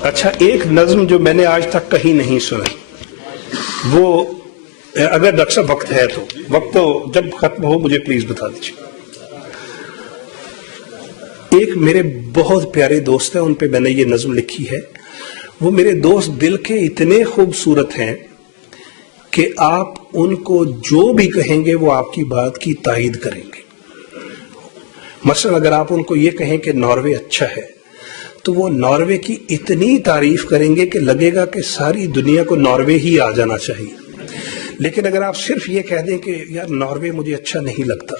अच्छा, एक नज्म जो मैंने आज तक कहीं नहीं सुनी, वो अगर डॉक्टर साहब वक्त है तो, वक्त तो जब खत्म हो मुझे प्लीज बता दीजिए। एक मेरे बहुत प्यारे दोस्त हैं, उन पे मैंने ये नज्म लिखी है। वो मेरे दोस्त दिल के इतने खूबसूरत हैं कि आप उनको जो भी कहेंगे वो आपकी बात की तायीद करेंगे। मसलन अगर आप उनको ये कहें कि नॉर्वे अच्छा है, तो वो नॉर्वे की इतनी तारीफ करेंगे कि लगेगा कि सारी दुनिया को नॉर्वे ही आ जाना चाहिए। लेकिन अगर आप सिर्फ ये कह दें कि यार नॉर्वे मुझे अच्छा नहीं लगता,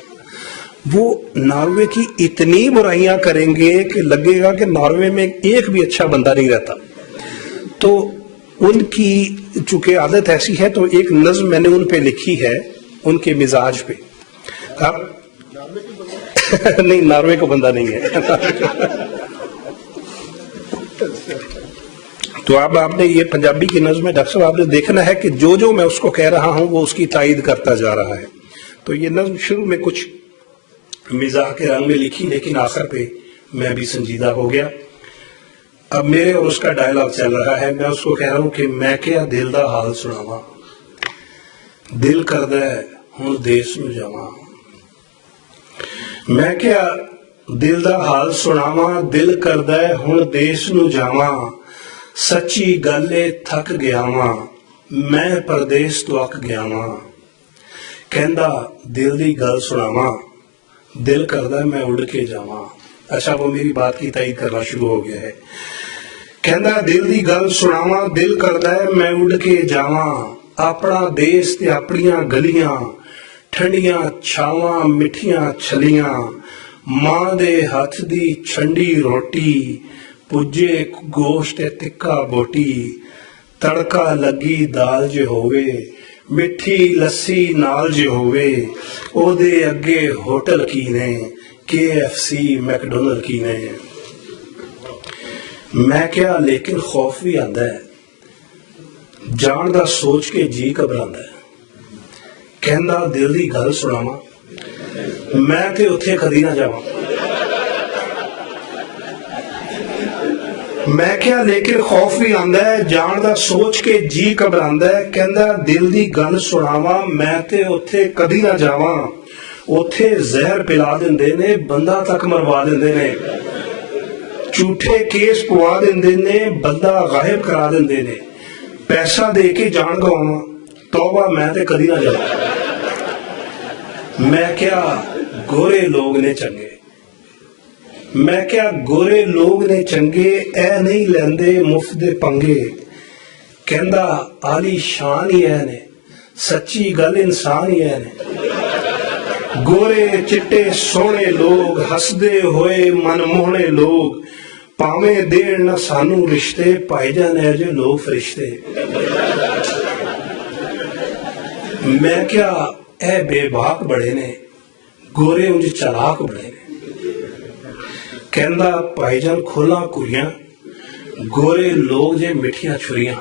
वो नॉर्वे की इतनी बुराइयां करेंगे कि लगेगा कि नॉर्वे में एक भी अच्छा बंदा नहीं रहता। तो उनकी चूंकि आदत ऐसी है, तो एक नज्म मैंने उन पे लिखी है, उनके मिजाज पे। आप नहीं, नॉर्वे को बंदा नहीं है। तो अब आपने ये पंजाबी की नज्म है डॉक्टर साहब, आपने देखना है कि जो जो मैं उसको कह रहा हूं वो उसकी तायीद करता जा रहा है। तो ये नज्म शुरू में कुछ मिजाह के रंग में लिखी, लेकिन आखिर पे मैं भी संजीदा हो गया। अब मेरे और उसका डायलॉग चल रहा है। मैं उसको कह रहा हूं कि मैं क्या दिल दा हाल सुनावा, दिल करदा है हुण देश नूं जावां। मैं क्या दिल दा हाल सुनावा, दिल करदा है हुण देश नूं जावां। सच्ची गल ए थक गया वां, मैं परदेस तो अक गया वां। कहंदा दिल दी गल सुनावा, दिल करदा मैं उड़ के जावां। अच्छा, वो मेरी बात की तायीद करना शुरू हो गया है। कहंदा दिल दी गल सुनावा, दिल करदा मैं उड़ के जावां। अपना देश ते अपनियां गलियां, ठंडियां छावां मिठियां छलियां। मां दे हथ दी छंडी रोटी, पुजे गोश्त तिक्का बोटी। तड़का लगी दाल जे होवे, मिठी लस्सी नाल जे होवे। ओदे अगे होटल की ने, KFC मैकडोनल्ड की ने। मैं क्या लेकिन खौफ भी आंदा है, जान दा सोच के जी घबरांदा है। कहंदा दिल दी गल सुनावा, मैं ते उत्थे कदी ना जावां। मैं क्या लेकिन खौफ भी आंदा है, जान दा सोच के जी घबरांदा है। कहंदा दिल दी गल सुनावा, मैं ते उत्थे कदी ना जावां। उत्थे जहर पिला दिंदे ने, बंदा तक मरवा दिंदे ने। झूठे केस पवा दिंदे ने, बंदा गायब करा दिंदे ने। पैसा दे के जान गवावां, तौबा मैं ते कदी ना जावां। मैं क्या गोरे लोग ने चंगे, मैं क्या गोरे लोग ने चंगे, ऐ नहीं लेंदे मुफ्त दे पंगे। कहंदा आली शान ही ऐ ने, सच्ची गल इंसान ही ऐ ने। गोरे चिट्टे सोहणे लोग, हसदे होए मनमोहणे लोग। भावें देण ना सानू रिश्ते, भाईजान ऐ जे लोग फरिश्ते। मैं क्या ऐ बेबाक बड़े ने, गोरे उंज चलाक बड़े ने। कहंदा भाईजान खोला कुरियां, गोरे लोग जे मिठियां छुरियां।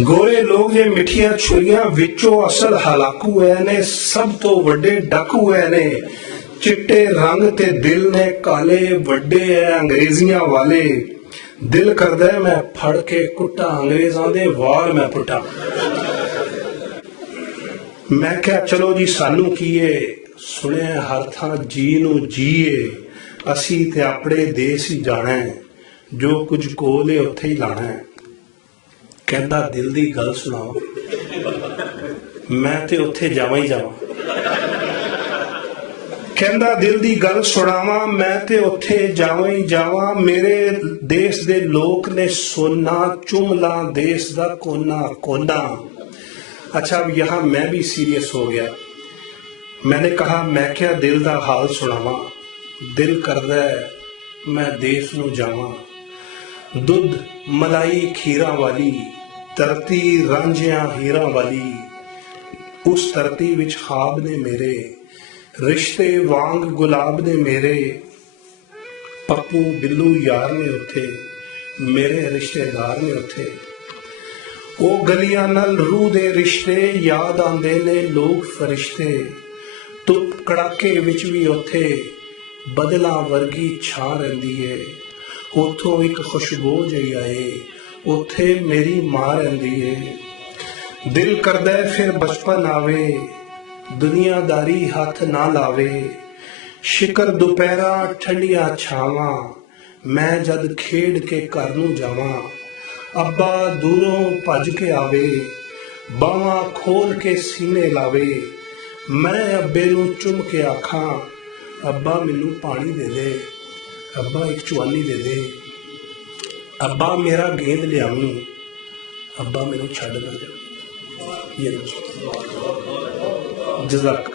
गोरे लोग जे मिठियां छुरियां, विचों असल हलाकू ऐ ने, सब तो वड्डे डाकू ऐ ने। चिट्टे रंग ते दिल ने काले, वड्डे ऐ अंग्रेजियां वाले। दिल करदा है मैं फड़ के कुट्टा, अंग्रेजां दे वाल मैं पुट्टा। मैं क्या चलो जी सानू कीए, सुने हर थां जी नू जीए। असी ते अपने देश ही जाना है, जो कुछ कोल है उत्थे ही लाना है। कहंदा दिल दी गल सुनाओ, मैं ते उत्थे जावां ही जावां। कहंदा दिल दी गल सुनावा, मैं ते उत्थे जावां ही जावां। मेरे देश दे लोक ने सोना, चुमला देश दा कोना कोना। अच्छा, अब यहां मैं भी सीरियस हो गया। मैंने कहा मैं क्या दिल दा हाल सुनावा, दिल करदा है मैं देश नूं जावां। दुध मलाई खीरा वाली, धरती रांझियां हीरा वाली। उस धरती विच ख्वाब ने मेरे, रिश्ते वांग गुलाब ने मेरे। पप्पू बिल्लू यार ने उत्थे, मेरे रिश्तेदार ने उत्थे। ओ गलियां नाल रूह दे रिश्ते, याद आंदे ने लोग फरिश्ते। धुप कड़ाके विच भी उत्थे, ਬਦਲਾਂ ਵਰਗੀ ਛਾਂ ਰਹਿੰਦੀ ਏ। ਉੱਥੋਂ ਇੱਕ ਖੁਸ਼ਬੂ ਜਿਹੀ ਆਏ, ਉੱਥੇ ਮੇਰੀ ਮਾਂ ਰਹਿੰਦੀ ਏ। ਦਿਲ ਕਰਦਾ ਫਿਰ ਬਚਪਨ ਆਵੇ, ਦੁਨੀਆਦਾਰੀ ਹੱਥ ਨਾ ਲਾਵੇ। ਸ਼ਿਕਰ ਦੁਪਹਿਰਾਂ ਠੰਡੀਆਂ ਛਾਵਾਂ, ਮੈਂ ਜਦ ਖੇਡ ਕੇ ਘਰ ਨੂੰ ਜਾਵਾਂ। ਅੱਬਾ ਦੂਰੋਂ ਭੱਜ ਕੇ ਆਵੇ, ਬਾਹਾਂ ਖੋਲ ਕੇ ਸੀਨੇ ਲਾਵੇ। ਮੈਂ ਅੱਬੇ ਨੂੰ ਚੁੰਮ ਕੇ ਆਖਾਂ, ਅੱਬਾ ਮੈਨੂੰ ਪਾਣੀ ਦੇ ਦੇ, ਅੱਬਾ ਇੱਕ ਚੁਆਨੀ ਦੇ ਦੇ, ਅੱਬਾ ਮੇਰਾ ਗੇਂਦ ਲਿਆਵੀਂ, ਅੱਬਾ ਮੈਨੂੰ ਛੱਡ ਨਾ ਜਾ। ਜਜ਼ਾਕ